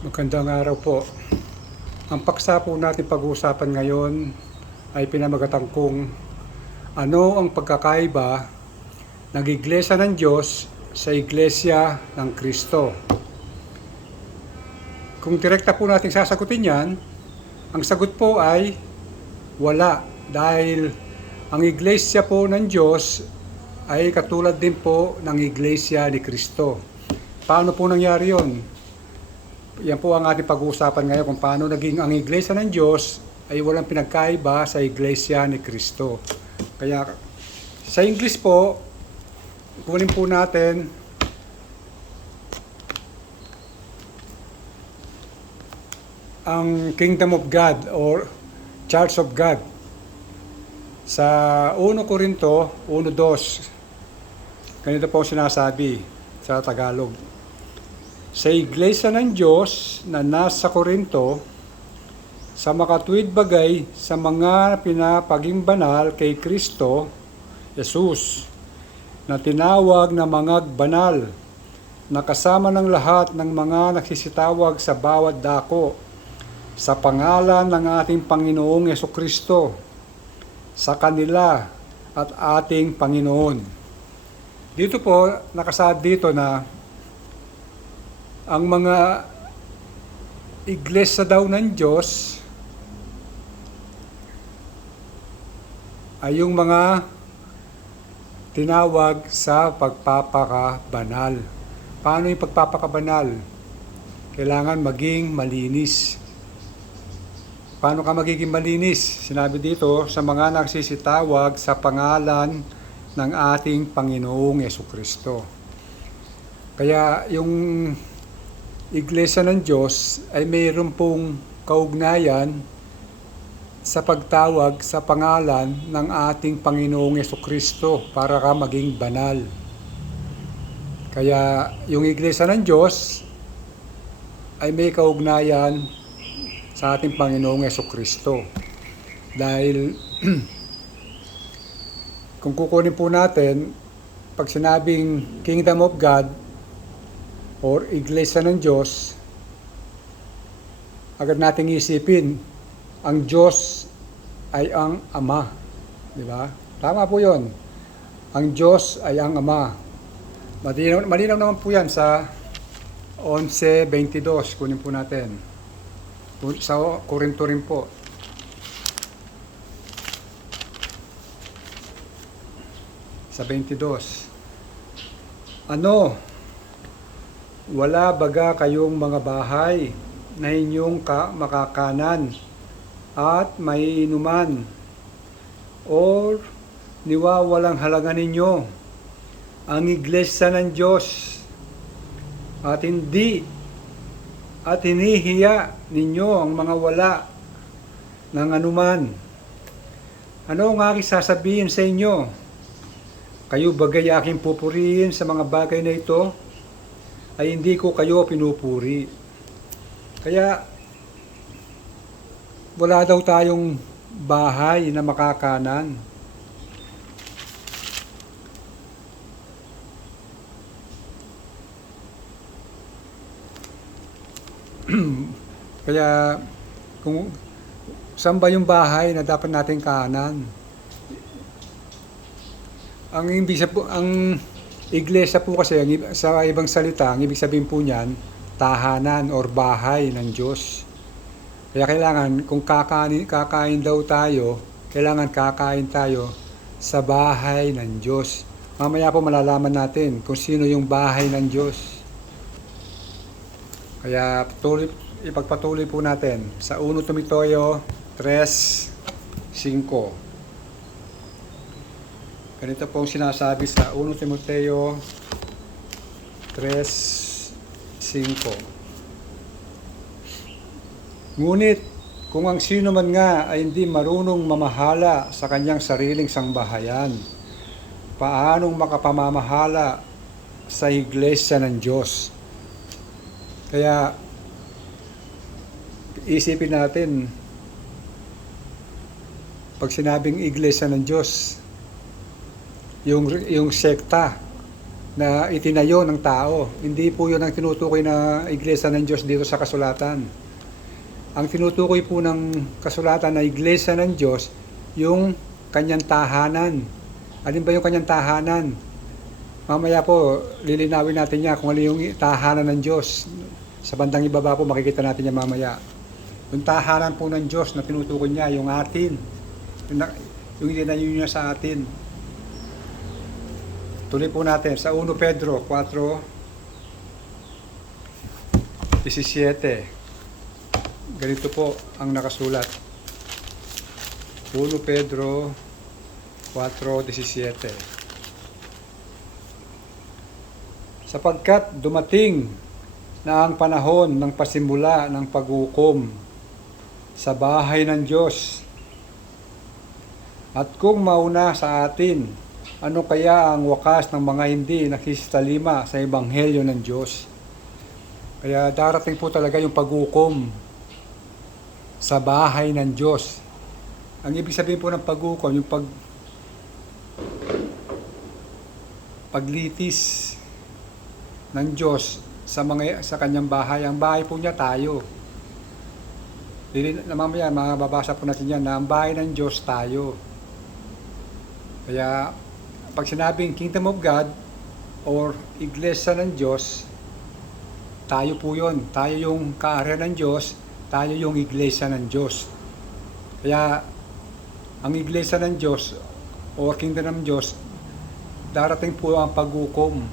Magandang araw po. Ang paksa po natin pag-uusapan ngayon ay pinamagatang kung ano ang pagkakaiba ng Iglesia ng Diyos sa Iglesia ng Kristo. Kung direkta po natin sasagutin yan, ang sagot po ay wala, dahil ang Iglesia po ng Diyos ay katulad din po ng Iglesia ni Kristo. Paano po nangyari yon? Yan po ang ating pag-uusapan ngayon, kung paano naging ang Iglesia ng Diyos ay walang pinagkaiba sa Iglesia ni Kristo. Kaya sa English po, kunin po natin ang Kingdom of God or Church of God. Sa 1 Corinto 1:2, ganito po sinasabi sa Tagalog. Sa Iglesia ng Diyos na nasa Corinto, sa makatuwid bagay sa mga pinapaging banal kay Kristo Jesus, na tinawag na mga banal, na kasama ng lahat ng mga nagsisitawag sa bawat dako, sa pangalan ng ating Panginoong Jesucristo, sa kanila at ating Panginoon. Dito po, nakasaad dito na ang mga iglesia daw ng Diyos ay yung mga tinawag sa pagpapakabanal. Paano yung pagpapakabanal? Kailangan maging malinis. Paano ka magiging malinis? Sinabi dito, sa mga nagsisitawag sa pangalan ng ating Panginoong Jesucristo. Kaya yung Iglesia ng Diyos ay mayroon pong kaugnayan sa pagtawag sa pangalan ng ating Panginoong Jesucristo para ka maging banal. Kaya yung Iglesia ng Diyos ay may kaugnayan sa ating Panginoong Jesucristo. Dahil kung kukunin po natin, pag sinabing Kingdom of God or Iglesia ng Diyos, agad nating isipin, ang Diyos ay ang Ama. Di ba? Tama po yon. Ang Diyos ay ang Ama. Malinaw naman po yan sa 11:22. Kunin po natin. Sa Corinto rin po. Sa 22. Ano? Wala baga kayong mga bahay na inyong makakanan at maiinuman, or niwawalang halaga ninyo ang Iglesia ng Diyos, at hinihiya ninyo ang mga wala ng anuman? Ano ang aking sasabihin sa inyo? Kayo bagay aking pupurihin sa mga bagay na ito, ay hindi ko kayo pinupuri. Kaya wala daw tayong bahay na makakanan. Kaya kung saan ba yung bahay na dapat nating kanan? Ang Iglesia po kasi, sa ibang salita, ang ibig sabihin po niyan, tahanan or bahay ng Diyos. Kaya kailangan, kung kakain daw tayo, kailangan kakain tayo sa bahay ng Diyos. Mamaya po malalaman natin kung sino yung bahay ng Diyos. Kaya ipagpatuloy po natin sa 1 Timoteo 3:5. Ganito pong sinasabi sa 1 Timoteo 3:5. Ngunit kung ang sino man nga ay hindi marunong mamahala sa kanyang sariling sangbahayan, paanong makapamamahala sa Iglesia ng Diyos? Kaya isipin natin, pag sinabing Iglesia ng Diyos, yung sekta na itinayo ng tao. Hindi po yun ang tinutukoy na iglesia ng Diyos dito sa kasulatan. Ang tinutukoy po ng kasulatan na iglesia ng Diyos, yung kanyang tahanan. Alin ba yung kanyang tahanan? Mamaya po, lilinawin natin niya kung ano yung tahanan ng Diyos. Sa bandang ibaba po, makikita natin niya mamaya. Yung tahanan po ng Diyos na tinutukoy niya, yung atin. Yung itinayo niya sa atin. Tuloy po natin sa 1 Pedro 4:17. Ganito po ang nakasulat. 1 Pedro 4:17. Sapagkat dumating na ang panahon ng pasimula ng paghukom sa bahay ng Diyos. At kung mauna sa atin, ano kaya ang wakas ng mga hindi nakikisalima sa Ebanghelyo ng Diyos? Kaya darating po talaga yung paghukom sa bahay ng Diyos. Ang ibig sabihin po ng paghukom, yung paglitis ng Diyos sa kanyang bahay. Ang bahay po niya tayo. Mamaya mababasa po natin yan na ang bahay ng Diyos tayo. Kaya pag sinabing Kingdom of God or Iglesia ng Diyos, tayo po yun. Tayo yung kaarya ng Diyos, tayo yung Iglesia ng Diyos. Kaya ang Iglesia ng Diyos or Kingdom ng Diyos, darating po ang paghukom,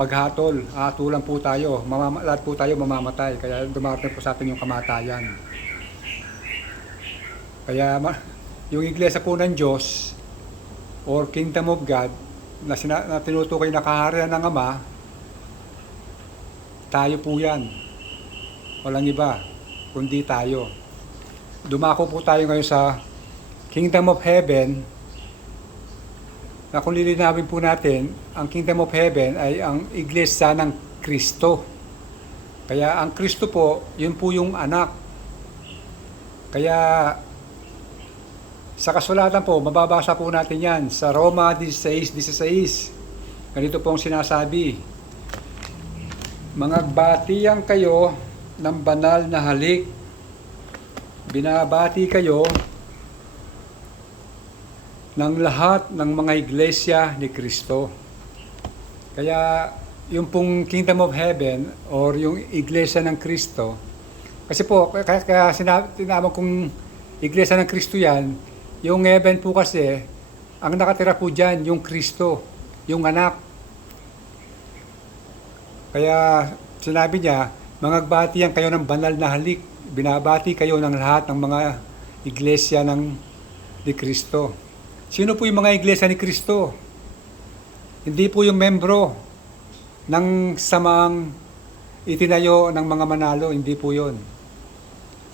paghatol, hatulan po tayo, lahat po tayo mamamatay. Kaya dumarating po sa atin yung kamatayan. Kaya yung Iglesia po ng Diyos or Kingdom of God na tinutukoy na kaharian ng Ama, tayo po yan. Walang iba, kundi tayo. Dumako po tayo ngayon sa Kingdom of Heaven, na kung lilinawin po natin, ang Kingdom of Heaven ay ang Iglesia ng Kristo. Kaya ang Kristo po, yun po yung anak. Kaya sa kasulatan po, mababasa po natin yan sa Roma 16:16. Ganito po ang sinasabi. Mangagbatian kayo ng banal na halik. Binabati kayo ng lahat ng mga iglesia ni Kristo. Kaya yung pong Kingdom of Heaven or yung Iglesia ng Kristo, kasi po, kaya tinawag kong Iglesia ng Kristo yan, yung heaven po kasi, ang nakatira po dyan, yung Kristo, yung anak. Kaya sinabi niya, mangagbatian kayo ng banal na halik. Binabati kayo ng lahat ng mga iglesia ni Kristo. Sino po yung mga iglesia ni Kristo? Hindi po yung membro ng samang itinayo ng mga manalo, hindi po yun.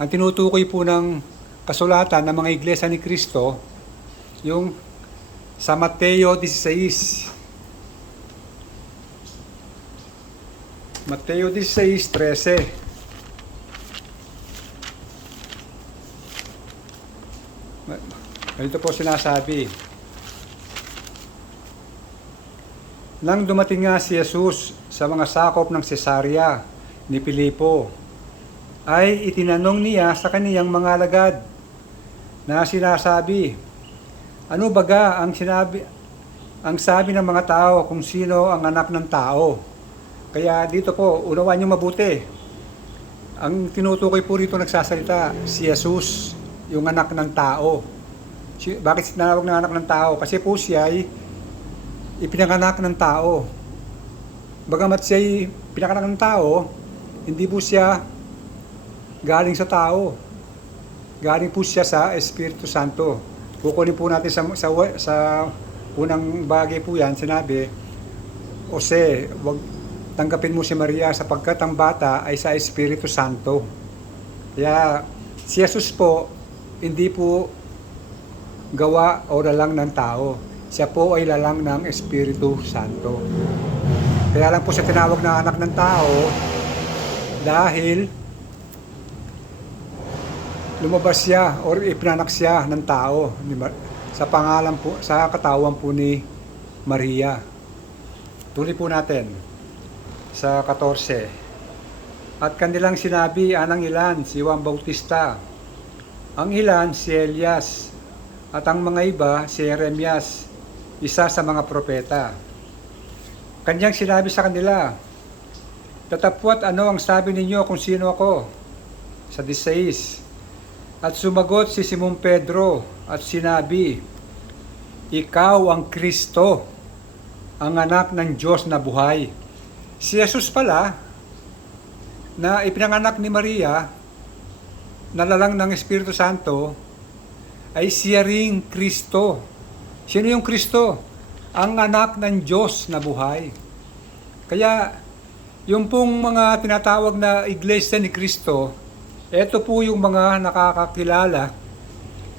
Ang tinutukoy po ng kasulatan ng mga iglesia ni Kristo, yung sa Mateo 16. Mateo 16:13. Ito po sinasabi. Nang dumating nga si Jesus sa mga sakop ng Cesarea ni Filipo, ay itinanong niya sa kaniyang mga alagad na sinasabi, ano baga ang sabi ng mga tao kung sino ang anak ng tao? Kaya dito po, unawaan niyo mabuti. Ang tinutukoy po rito nagsasalita, si Jesus, yung anak ng tao. Bakit sinawag na anak ng tao? Kasi po siya ay ipinanganak ng tao. Bagamat siya ay pinanganak ng tao, hindi po siya galing sa tao. Galing po siya sa Espiritu Santo. Kukunin po natin sa unang bagay po yan, sinabi, Jose, wag tanggapin mo si Maria sapagkat ang bata ay sa Espiritu Santo. Kaya si Jesus po, hindi po gawa o lalang ng tao. Siya po ay lalang ng Espiritu Santo. Kaya lang po siya tinawag na anak ng tao dahil lumabas siya o ipinanak siya ng tao sa pangalan po, sa katawan po ni Maria. Tuloy po natin sa 14. At kanilang sinabi, anang ilan, si Juan Bautista. Ang ilan, si Elias. At ang mga iba, si Jeremias, isa sa mga propeta. Kanyang sinabi sa kanila, tatapwat ano ang sabi ninyo kung sino ako? Sa 16. At sumagot si Simon Pedro at sinabi, ikaw ang Kristo, ang anak ng Diyos na buhay. Si Jesus pala, na ipinanganak ni Maria, nalalang ng Espiritu Santo, ay siya ring Kristo. Sino yung Kristo? Ang anak ng Diyos na buhay. Kaya, yung pong mga tinatawag na Iglesia ni Kristo, ito po yung mga nakakakilala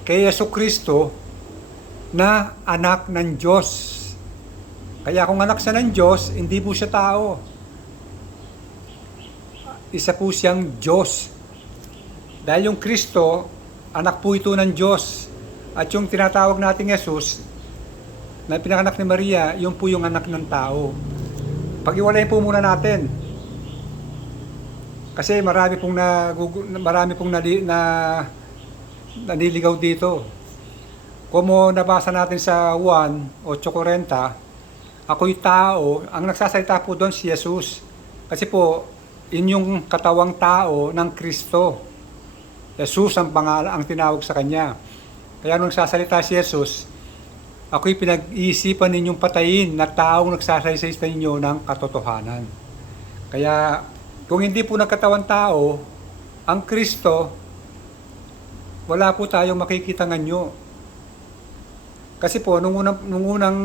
kay Jesucristo na anak ng Diyos. Kaya kung anak siya ng Diyos, hindi po siya tao. Isa po siyang Diyos. Dahil yung Kristo, anak po ito ng Diyos. At yung tinatawag nating Jesus, na pinanganak ni Maria, yung po yung anak ng tao. Pag-iwalayin po muna natin. Kasi marami pong naniligaw dito. Kung nabasa natin sa 1:8:40, ako'y tao, ang nagsasalita po doon si Jesus. Kasi po, yun yung katawang tao ng Kristo. Jesus ang pangalan, ang tinawag sa kanya. Kaya nung nagsasalita si Jesus, ako'y pinag-iisipan ninyong patayin na taong nagsasaysay sa inyo ng katotohanan. Kaya, kung hindi po nagkatawang tao, ang Kristo, wala po tayong makikita nganyo. Kasi po, nung unang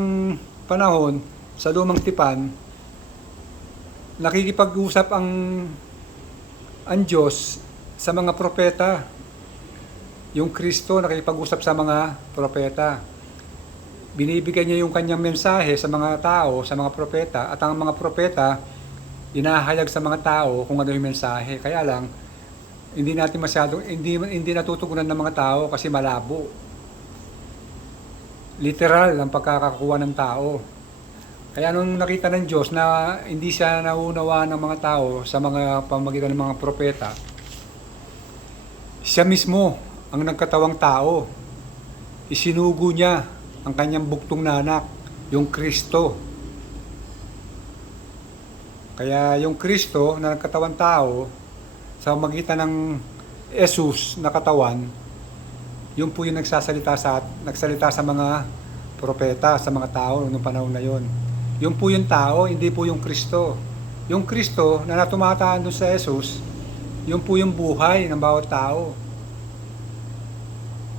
panahon, sa lumang tipan, nakikipag-usap ang Diyos sa mga propeta. Yung Kristo nakikipag-usap sa mga propeta. Binibigyan niya yung kanyang mensahe sa mga tao, sa mga propeta, at ang mga propeta, inahayag sa mga tao kung ano yung mensahe. Kaya lang, hindi natin hindi natutugunan ng mga tao kasi malabo. Literal ang pagkakakuha ng tao. Kaya nung nakita ng Diyos na hindi siya nauunawaan ng mga tao sa mga pamamagitan ng mga propeta, siya mismo ang nagkatawang tao. Isinugo niya ang kanyang buktong na anak, yung Kristo. Kaya yung Kristo na nagkatawang tao, sa magitan ng Jesus na katawan, yun po yung nagsalita sa mga propeta, sa mga tao noong panahon na yon. Yung po yung tao, hindi po yung Kristo. Yung Kristo na natumataan doon sa Jesus, yun po yung buhay ng bawat tao.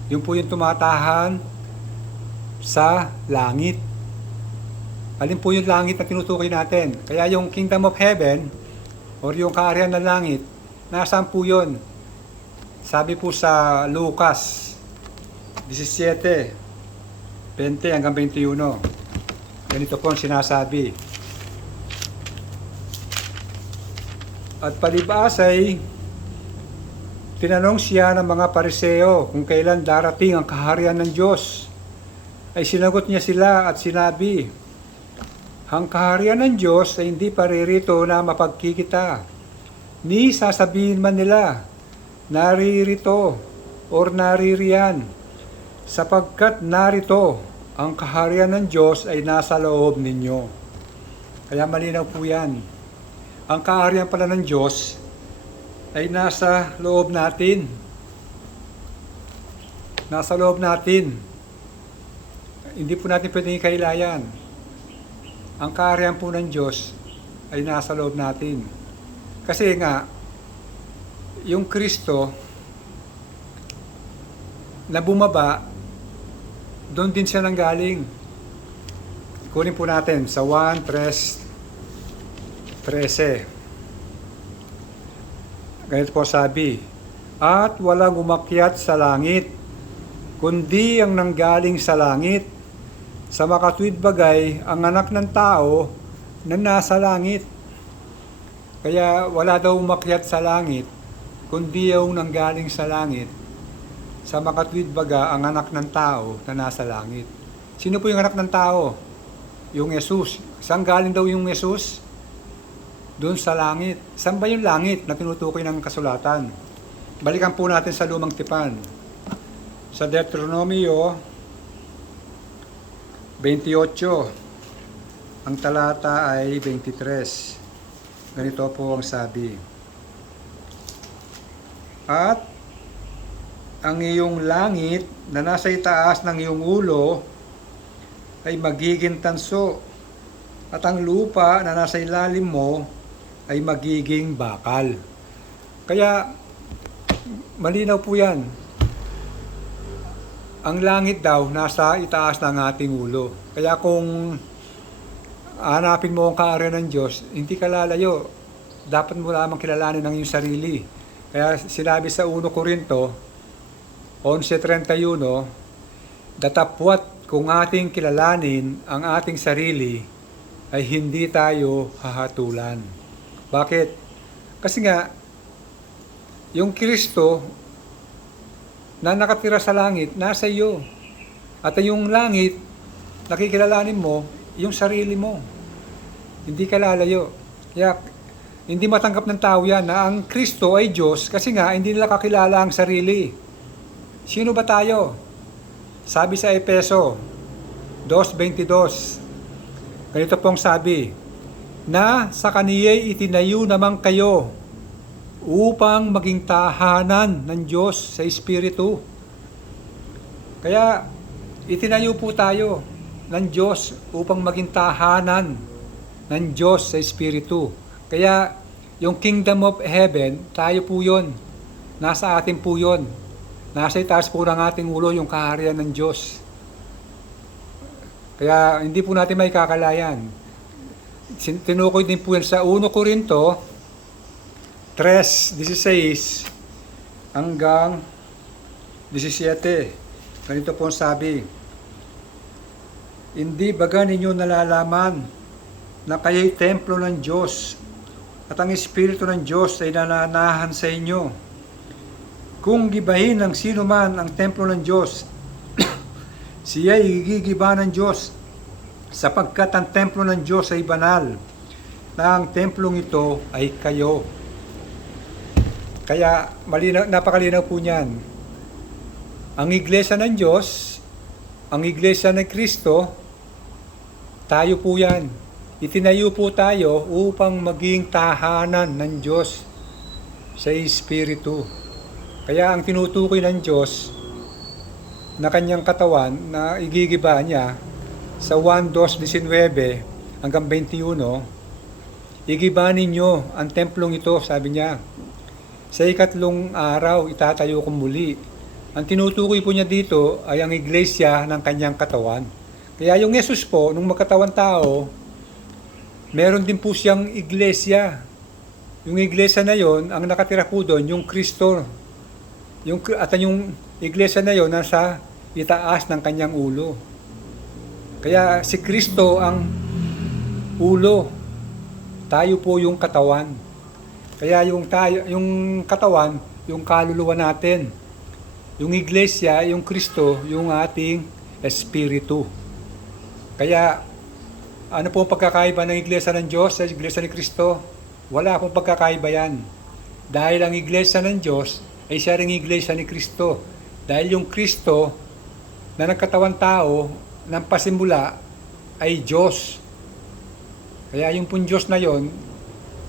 Yun po yung tumatahan sa langit. Alin po yung langit na tinutukoy natin? Kaya yung Kingdom of Heaven, or yung kaharian ng langit, nasaan po yun? Sabi po sa Lucas 17:20 hanggang 21. Ganito po ang sinasabi. At palibas ay tinanong siya ng mga Pariseo kung kailan darating ang kaharian ng Diyos. Ay sinagot niya sila at sinabi, ang kaharian ng Diyos ay hindi paririto na mapagkikita, ni sasabihin man nila, naririto or naririyan, sapagkat narito ang kaharian ng Diyos ay nasa loob ninyo. Kaya malinaw po yan. Ang kaharian pala ng Diyos ay nasa loob natin. Nasa loob natin. Hindi po natin pwedeng ikailayan. Ang kaharian po ng Diyos ay nasa loob natin. Kasi nga, yung Kristo na bumaba, doon din siya nanggaling. Kunin po natin sa 1:13. Ganito po sabi, at walang umakyat sa langit, kundi ang nanggaling sa langit. Sa makatuwid bagay, ang anak ng tao na nasa langit. Kaya wala daw umakyat sa langit, kundi yung nanggaling sa langit. Sa makatuwid baga ang anak ng tao na nasa langit. Sino po yung anak ng tao? Yung Jesus, Saan galing daw yung Jesus? Doon sa langit. Saan ba yung langit na tinutukoy ng kasulatan? Balikan po natin sa Lumang Tipan. Sa Deuteronomio 28, ang talata ay 23. Ganito po ang sabi. At ang iyong langit na nasa itaas ng iyong ulo ay magiging tanso, at ang lupa na nasa ilalim mo ay magiging bakal. Kaya malinaw po yan. Ang langit daw nasa itaas ng ating ulo. Kaya kung hanapin mo ang kaariyan ng Diyos, hindi ka lalayo. Dapat mo lamang kilalanin ang iyong sarili. Kaya sinabi sa 1 Corinto 11:31, datapwat kung ating kilalanin ang ating sarili, ay hindi tayo hahatulan. Bakit? Kasi nga, yung Kristo na nakatira sa langit, nasa iyo. At yung langit, nakikilalanin mo, yung sarili mo. Hindi ka lalayo. Kaya, hindi matanggap ng tao yan na ang Kristo ay Diyos kasi nga, hindi nila kakilala ang sarili. Sino ba tayo? Sabi sa Efeso 2:22, ganito pong sabi, na sa kaniya'y itinayo naman kayo upang maging tahanan ng Diyos sa Espiritu. Kaya itinayo po tayo ng Diyos upang maging tahanan ng Diyos sa Espiritu. Kaya yung Kingdom of Heaven, tayo po yun. Nasa atin po yun. Nasa itaas po ng ating ulo yung kaharian ng Diyos. Kaya hindi po natin may kakalayan. Tinukoy din po yan sa 1 Corinto 3:16 hanggang 17. Ganito po sabi, hindi baga ninyo nalalaman na kayo'y templo ng Diyos at ang Espiritu ng Diyos ay nananahan sa inyo. Kung gibahin ng sino man ang templo ng Diyos, siya'y gigiba ng Diyos, sapagkat ang templo ng Diyos ay banal, na ang templong ito ay kayo. Kaya napakalinaw po niyan. Ang iglesia ng Diyos, ang iglesia ng Kristo, tayo po yan. Itinayo po tayo upang maging tahanan ng Diyos sa Espiritu. Kaya ang tinutukoy ng Diyos na kanyang katawan na igigiba niya sa 1:19 hanggang 21, igiba ninyo ang templong ito, sabi niya. Sa ikatlong araw, itatayo ko muli. Ang tinutukoy po niya dito ay ang iglesia ng kanyang katawan. Kaya yung Jesus po, nung magkatawan tao, meron din po siyang iglesia. Yung iglesia na yon, ang nakatira po doon, yung Kristo. At yung iglesia na yon, nasa itaas ng kanyang ulo. Kaya si Kristo ang ulo. Tayo po yung katawan. Kaya yung katawan, yung kaluluwa natin. Yung iglesia, yung Kristo, yung ating espiritu. Kaya, ano po ang pagkakaiba ng iglesia ng Diyos sa iglesia ni Kristo? Wala pong pagkakaiba yan. Dahil ang iglesia ng Diyos ay siya ring iglesia ni Kristo. Dahil yung Kristo na nagkatawan tao ng pasimula ay Diyos. Kaya yung pong Diyos na yon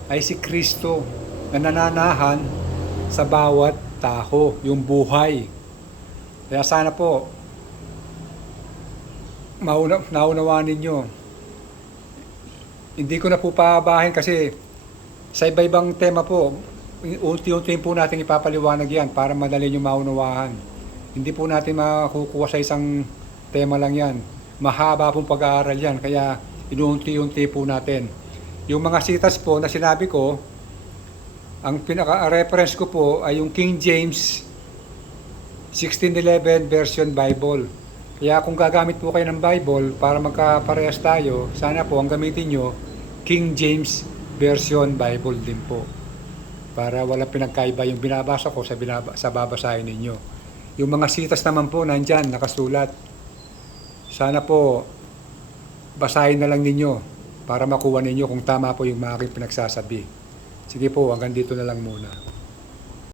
ay si Kristo na nananahan sa bawat tao, yung buhay. Kaya sana po naunawaan ninyo. Hindi ko na po pabahin kasi sa iba-ibang tema po, unti-unti po natin ipapaliwanag yan para madali nyo maunawahan. Hindi po natin makukuha sa isang tema lang yan. Mahaba pong pag-aaral yan, kaya inuunti-unti po natin. Yung mga sitas po na sinabi ko, ang pinaka-reference ko po ay yung King James 1611 version Bible. Kaya kung gagamit po kayo ng Bible para magkaparehas tayo, sana po ang gamitin nyo King James version Bible din po. Para walang pinagkaiba yung binabasa ko sa babasahin ninyo. Yung mga sitas naman po nandyan, nakasulat. Sana po basahin na lang ninyo para makuha ninyo kung tama po yung mga aking pinagsasabi. Sige po, hanggang dito na lang muna.